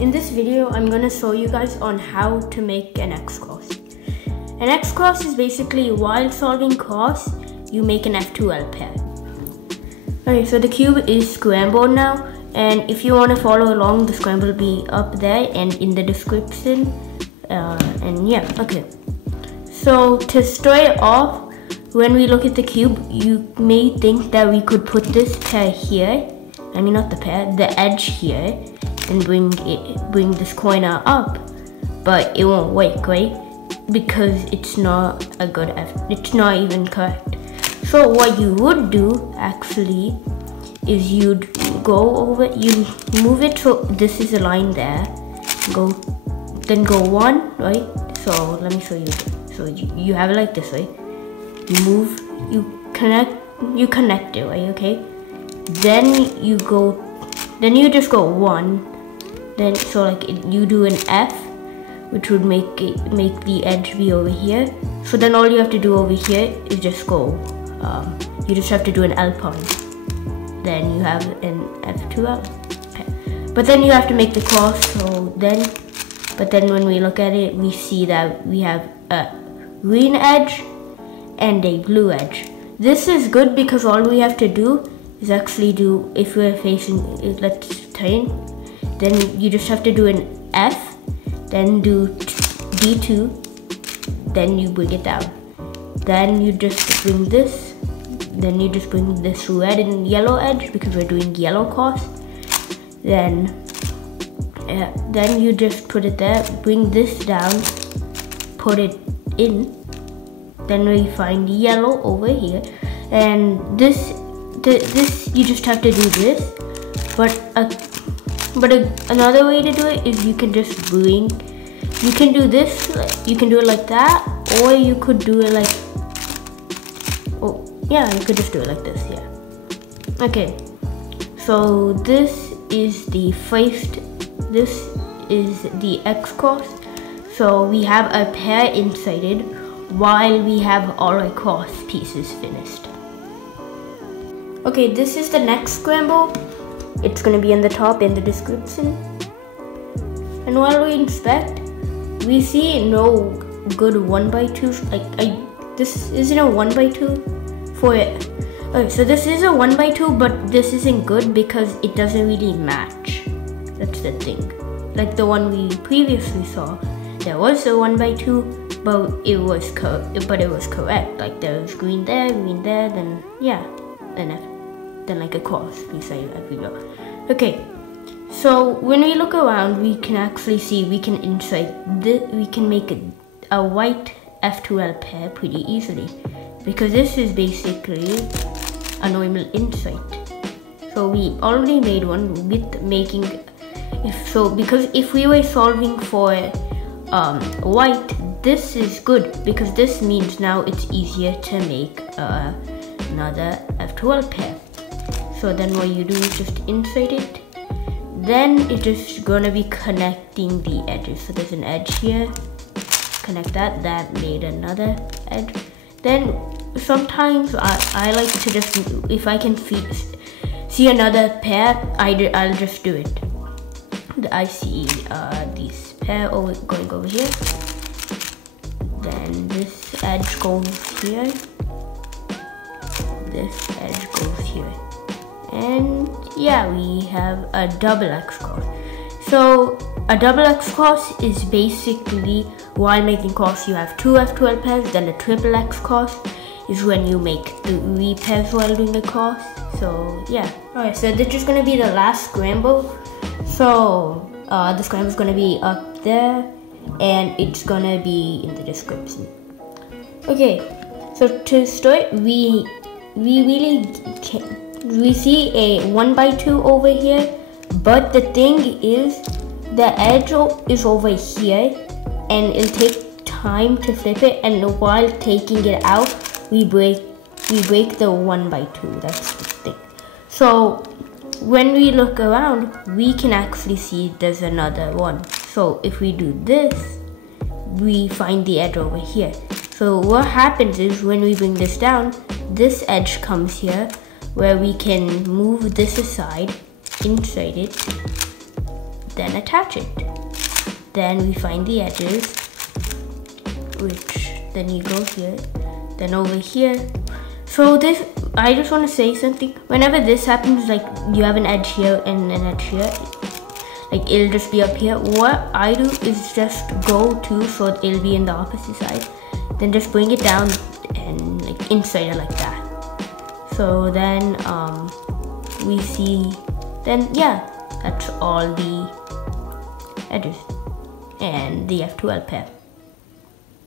In this video, I'm going to show you guys on how to make an X-cross. An X-cross is basically while solving cross, you make an F2L pair. Okay, so the cube is scrambled now, and if you want to follow along, the scramble will be up there and in the description. And yeah, okay. So to start off, when we look at the cube, you may think that we could put this pair here. I mean, not the pair, the edge here, and bring this corner up, but it won't work, right? Because it's not a good it's not even correct. So what you would do actually is you'd go over, you move it so this is a line there, then go one, right? So let me show you. So you have it like this, right? You move, you connect it, right? Okay. Then you just go one. Then so like you do an F, which would make the edge be over here. So then all you have to do over here is just go. You just have to do an L point. Then you have an F2L. Okay. But then you have to make the cross. But then when we look at it, we see that we have a green edge and a blue edge. This is good because all we have to do is actually do, if we're facing, let's turn, then you just have to do an F, then do D2, then you bring it down. Then you just bring this, then you just bring this red and yellow edge because we're doing yellow cross. Then you just put it there, bring this down, put it in, then we find yellow over here, and this you just have to do this. But another way to do it is you can just bring, you can do this, you can do it like that, or you could do it like, oh yeah, you could just do it like this, yeah. Okay, so this is the first, this is the X cross. So we have a pair inserted while we have all our cross pieces finished. Okay, this is the next scramble. It's going to be in the top in the description. And while we inspect, we see no good 1x2. Like this isn't a 1x2 for it. Okay, so this is a 1x2, but this isn't good because it doesn't really match. That's the thing. Like the one we previously saw, there was a 1x2, but it was correct. Like there was green there, then yeah, then like a cross beside everywhere. Okay, so when we look around, we can actually see we can insert this. We can make a white F2L pair pretty easily because this is basically a normal insert. So we already made one with making. Because if we were solving for white, this is good because this means now it's easier to make another F2L pair. So then what you do is just insert it. Then it's just gonna be connecting the edges. So there's an edge here. Connect that. That made another edge. Then sometimes I like to just, if I can see another pair, I'll just do it. I see this pair going over here. Then this edge goes here. This edge goes here. And yeah, we have a double X cross. So a double X cross is basically while making cross you have two F2L pairs. Then a triple X cross is when you make 3 pairs while doing the cross. So yeah. Alright, so this is gonna be the last scramble. So the scramble is gonna be up there and it's gonna be in the description. Okay, so to start, we see a 1x2 over here, but the thing is the edge is over here and it'll take time to flip it, and while taking it out we break the 1x2. That's the thing. So when we look around, we can actually see there's another one. So if we do this, we find the edge over here. So what happens is when we bring this down, this edge comes here where we can move this aside, insert it, then attach it. Then we find the edges, which then you go here, then over here. So this, I just want to say something. Whenever this happens, like you have an edge here and an edge here, like it'll just be up here. What I do is just go to, so it'll be in the opposite side. Then just bring it down and like inside it like that. So then we see, then yeah, that's all the edges and the F2L pair.